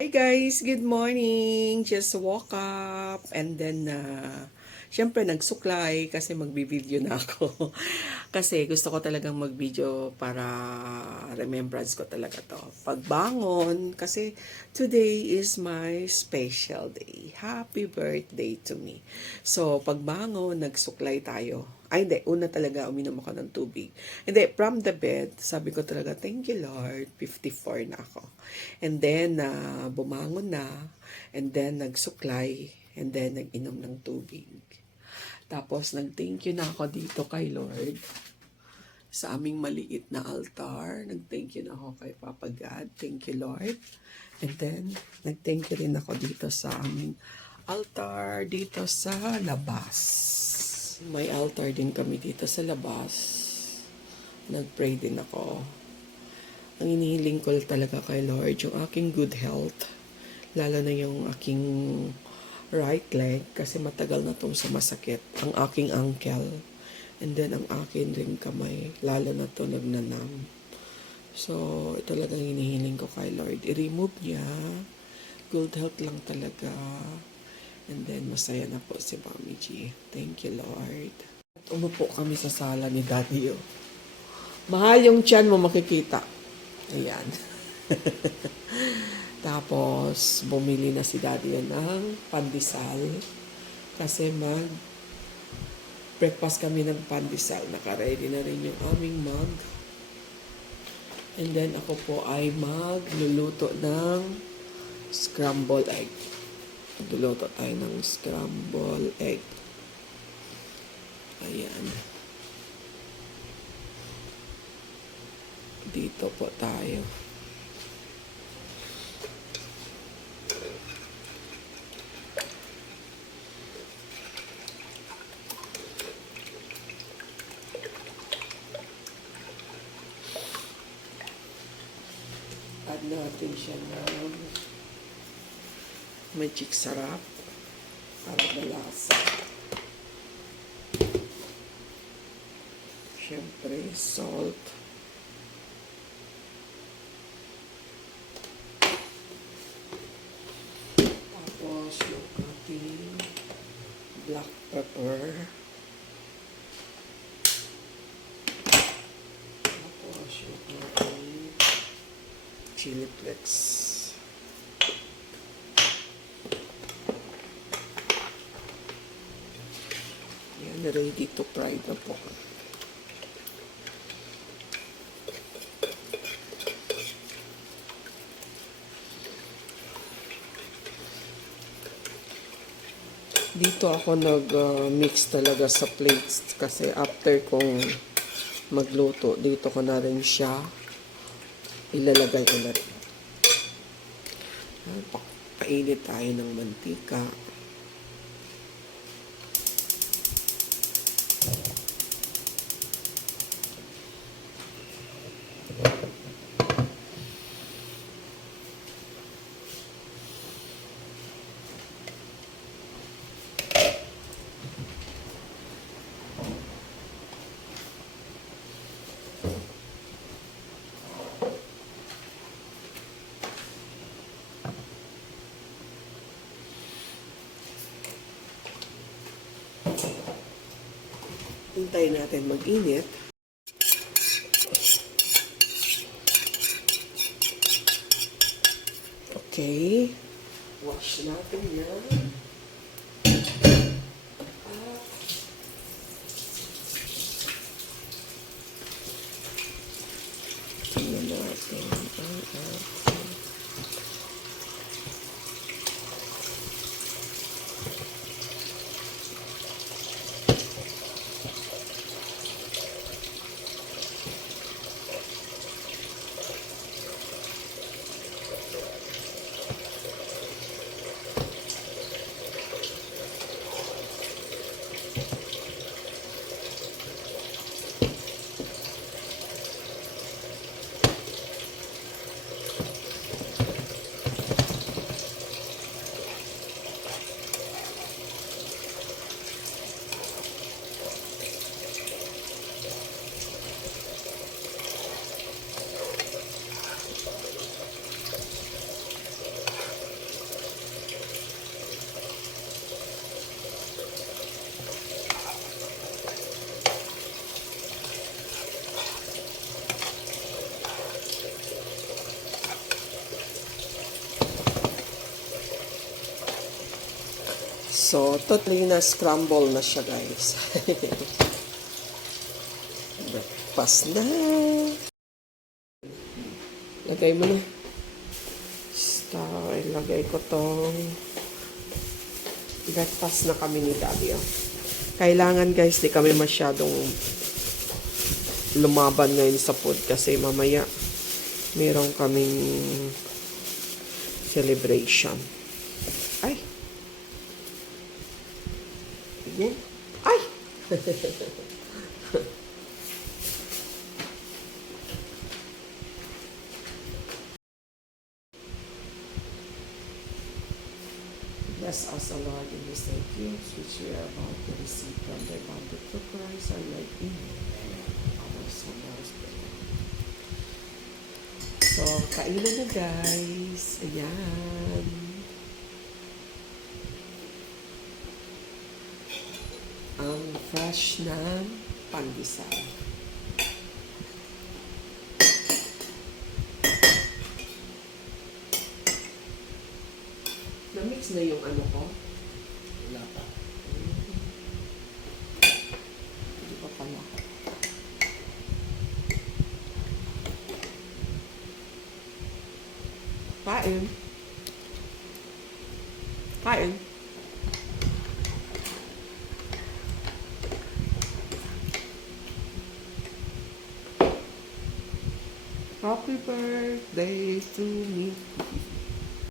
Hi guys, good morning. Just woke up and then syempre nagsuklay kasi magbi-video na ako. Kasi gusto ko talagang mag-video para remembrance ko talaga to. Pagbangon kasi today is my special day. Happy birthday to me. So pagbangon, nagsuklay tayo. Ay hindi, una talaga uminom ako ng tubig. Hindi, from the bed, sabi ko talaga, thank you Lord, 54 na ako. And then, bumangon na, and then nagsuklay, and then nag-inom ng tubig. Tapos, nag-thank you na ako dito kay Lord sa aming maliit na altar. Nag-thank you na ako kay Papa God. Thank you, Lord. And then, nag-thank you rin ako dito sa aming altar dito sa labas. May altar din kami dito sa labas. Nag-pray din ako. Ang inihiling ko talaga kay Lord, yung aking good health. Lalo na yung aking right leg kasi matagal na itong sumasakit. Ang aking ankle. And then ang akin rin kamay. Lalo na ito nagnanam. So, talagang hinihiling ko kay Lord. I-remove niya. Good health lang talaga. And then, masaya na po si Mami G. Thank you, Lord. At umupo kami sa sala ni Daddy. Mahal yung tiyan mo makikita. Ayan. Tapos, bumili na si Daddy ng pandesal. Kasi breakfast kami ng pandesal. Naka-ready na rin yung aming mug. And then, ako po ay magluluto ng scrambled egg. Magluluto tayo ng scrambled egg. Ayan. Dito po tayo. Add natin siya ng magic sarap para malasa. Siyempre, salt. Tapos, yung ating black pepper. Tapos, yung ating chili flakes. Yan, ready to fry na po. Dito ako nag-mix talaga sa plates kasi after kong magluto, dito ko na rin siya ilalagay ko na rin. Painit tayo ng mantika. Hintayin natin mag-init. Okay. Wash natin yan. Tingnan natin ang So, totally na scramble na siya, guys. Breakfast na. Lagay mo na. Ilagay ko tong breakfast na kami ni Daddy. Oh. Kailangan, guys, di kami masyadong lumaban ngayon sa food kasi mamaya meron kaming celebration. Ay! Again? Ay! Bless us, O Lord, in these thy gifts which we are about to receive from thy body through Christ our Lord. Amen. Our soul, our spirit. So, kainan na, guys. Ayan. Ang fresh na pandesal. Na-mix na yung ano ko? Wala pa. Hindi pa pala. Kain. Kain. Happy birthday to me.